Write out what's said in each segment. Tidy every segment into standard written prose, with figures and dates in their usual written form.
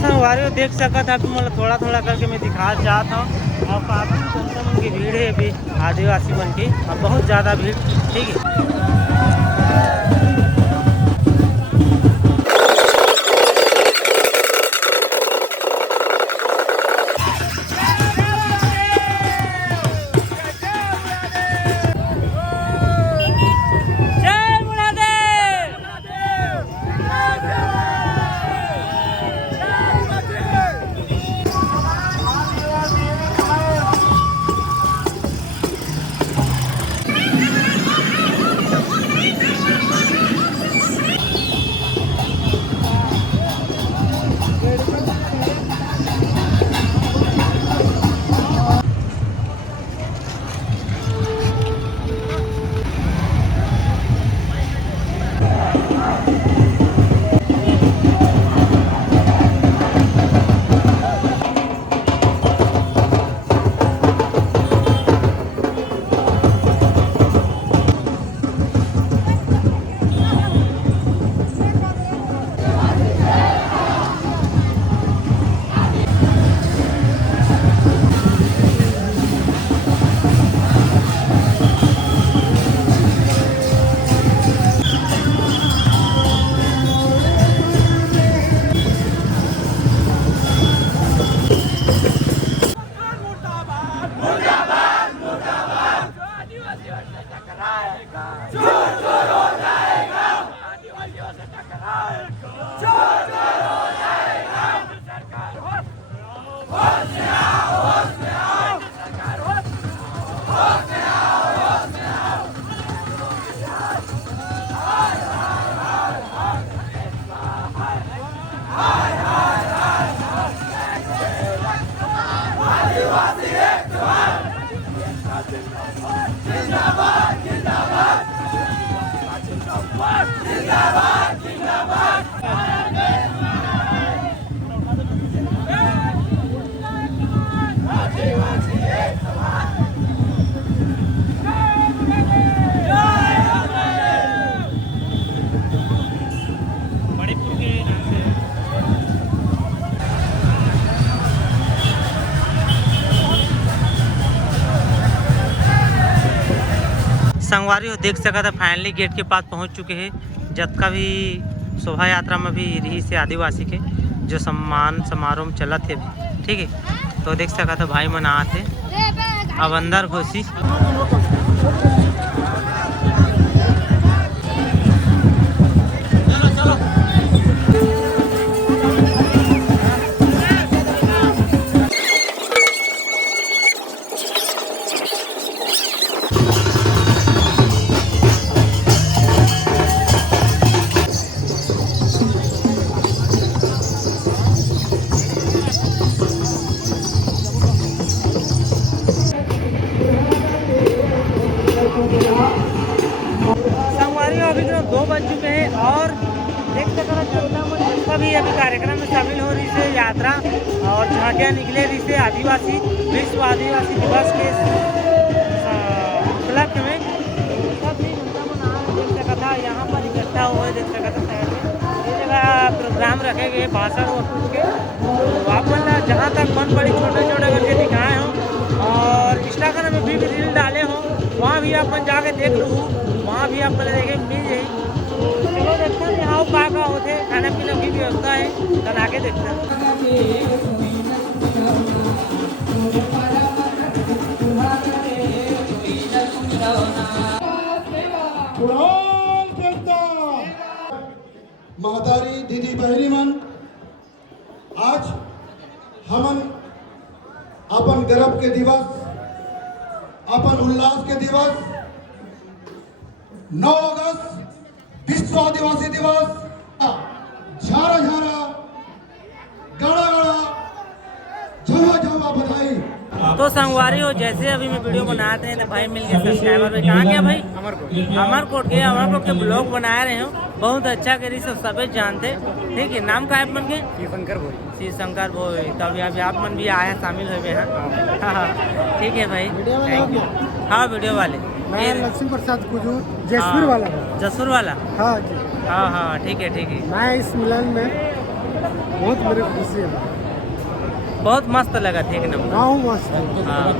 संगवारी देख सका था, मतलब थोड़ा थोड़ा करके मैं दिखा चाहता हूँ। और काफ़ी जनता मन की भीड़ है अभी, आदिवासी मन की अब बहुत ज़्यादा भीड़, ठीक है। संगवारी हो देख सका था, फाइनली गेट के पास पहुंच चुके हैं। जब का भी शोभा यात्रा में भी रही से आदिवासी के जो सम्मान समारोह में चला थे, ठीक है। तो देख सका था भाई मन आते अब अंदर घुसी। अभी जो 2 बज चुके हैं और देख सकते जनता मन भी अभी कार्यक्रम में शामिल हो रही है यात्रा और झांकियाँ निकले रही से आदिवासी विश्व आदिवासी दिवस के उपलक्ष्य में सभी जनता मन देख सका था यहाँ पर इकट्ठा हुए। देख सका था शहर में ये जगह प्रोग्राम रखे गए भाषण और कुछ के, तो आप मतलब जहाँ तक मन पड़ी छोटे छोटे करके दिखाए हों और इंस्टाग्राम में भी रील डाले हों, वहाँ भी अपन जाके देख लूँ, वहाँ भी आप मैंने देखे मिल जाए। चलो देखते हैं यहाँ का होते खाने पीने की व्यवस्था है, कल आके देखते हैं। महतारी दीदी बहनी मन, आज हमन अपन गर्व के दिवस, अपन उल्लास के दिवस 9 अगस्त विश्व आदिवासी दिवस, झारा झारा गड़ा गड़ा झमा झमा बधाई। तो संगवारी हो जैसे अभी मैं वीडियो बनाते हैं तो भाई मिल गए सब्सक्राइबर में। कहाँ गया भाई? अमरकोट के अमरकोट के ब्लॉग बना रहे हो, बहुत अच्छा करी, सब सभी जानते, ठीक है। नाम का है मन के? श्री शंकर भोई। तो अभी आप मन भी आए शामिल हुए हैं, ठीक है भाई, थैंक यू। हाँ वीडियो वाले लक्ष्मी प्रसाद कुजूर जसपुर वाला। जसपुर वाला? हाँ जी। हाँ हाँ ठीक है ठीक है। मैं इस मिलन में बहुत मेरी खुशी है। बहुत मस्त लगा, ठीक नंबर। गाँव मस्त है। हाँ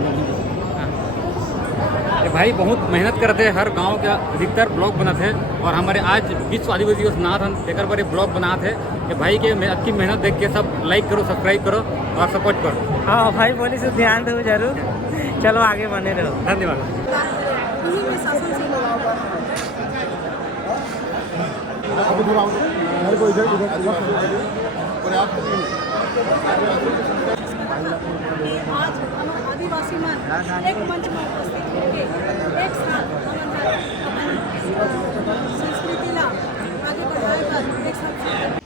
ये भाई बहुत मेहनत करते हैं, हर गांव के अधिकतर ब्लॉग बनाते हैं। और हमारे आज विश्व आदिवासी दिवस ना था लेकर पर ब्लॉग बनाते हैं कि भाई के अच्छी मेहनत देख के सब लाइक करो, सब्सक्राइब करो और सपोर्ट करो। हाँ भाई बोली से ध्यान दो जरूर। चलो आगे बने रहो, धन्यवाद। मेरे को इधर आज हम आदिवासी मन एक मंच में उपस्थित होके एक साथ संस्कृति ला आगे बढ़ाए बर एक साथ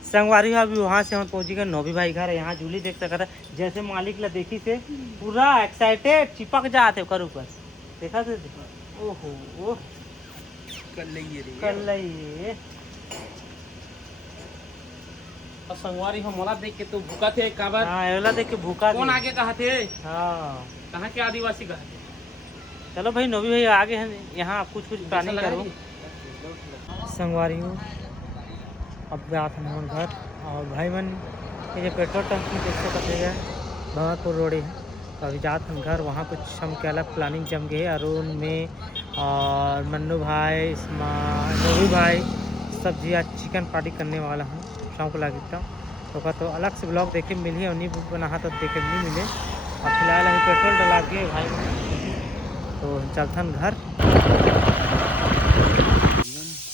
संगवारी हो अभी वहाँ से हम पहुँची गए नोभी भाई घर। यहाँ झूली देख सकता है, जैसे मालिक ला देखी से पूरा एक्साइटेड चिपक जाते कर ऊपर। देखा थे ओहो ओह कर लइए। और संगवारी हम मोला देख के तो भूखा थे काबर। हाँ एवला देख के भूखा कौन थे। आगे कहा थे? हाँ कहाँ के आदिवासी कहा थे? चलो भाई नोभी भाई आगे हैं, यहाँ कुछ प्लानिंग करो। संगवारी हो अब बात हम घर और भाई मन ये जो पेट्रोल टंकी देख सकते हैं भगतपुर रोड है। तो अभी जात हम घर, वहाँ कुछ हम के अलग प्लानिंग जम गए। अरुण में और मन्नू भाई, नोभी भाई सब जी आज चिकन पार्टी करने वाला हूँ। शौक लगता तो अलग से ब्लॉग देखे मिली और नहीं बना तो देखे नहीं मिले। और फिलहाल अभी पेट्रोल डला के भाई तो चलथन घर।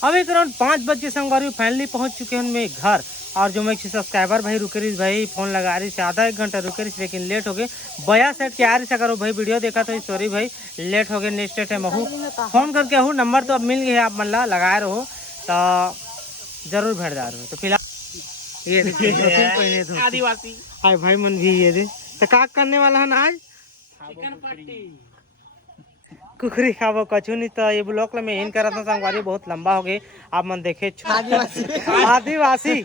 अभी अराउंड 5 बज के संगवारी फाइनली पहुंच चुके हैं मैं घर। और जो मैं सब्सक्राइबर भाई रुके रही भाई फोन लगा रही से आधा 1 घंटा रुके रही, लेकिन लेट हो गए। बया सेट के आ रही से करो भाई वीडियो देखा तो सॉरी भाई लेट हो गए। नेक्स्ट टाइम हूँ फोन करके हूँ, नंबर तो अब मिल गए आप मल्ला लगाए रहो तो जरूर भेड़ जा रहे हो। तो फिलहाल ये आदिवासी हाय भाई मन भी ये दे तो का करने वाला है आज चिकन पार्टी। कुकरी खाबो कछु नहीं। तो ये ब्लॉग में इन करा था संगवारी बहुत लंबा हो गए। आप मन देखे आदिवासी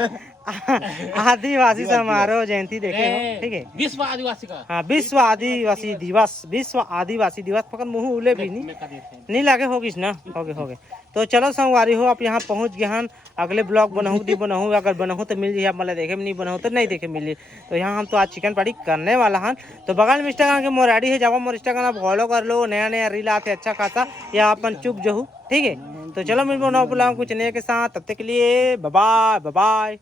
आदिवासी समारोह जयंती देखे हो, ठीक है। विश्व आदिवासी का हाँ विश्व आदिवासी दिवस, विश्व आदिवासी दिवस पकड़ मुँह उले भी नहीं लगे होगी ना, हो गए। तो चलो संगवारी हो आप यहाँ पहुँच गए हैं। अगले ब्लॉग बनाऊँ नहीं बनाऊँ, अगर बनाऊँ तो मिल जाए मतलब देखे, नहीं बनाऊँ तो नहीं देखे मिली। तो यहाँ हम तो आज चिकन पार्टी करने वाला हैं। तो बगल में इंस्टाग्राम के मोर आईडी है, जाओ मोर इंस्टाग्राम फॉलो कर लो। नया नया रील आते अच्छा खासा या अपन चुप जहू, ठीक है। तो चलो मिल बनाओ बुलाऊँ कुछ नए के साथ, तब तक के लिए बाय बाय।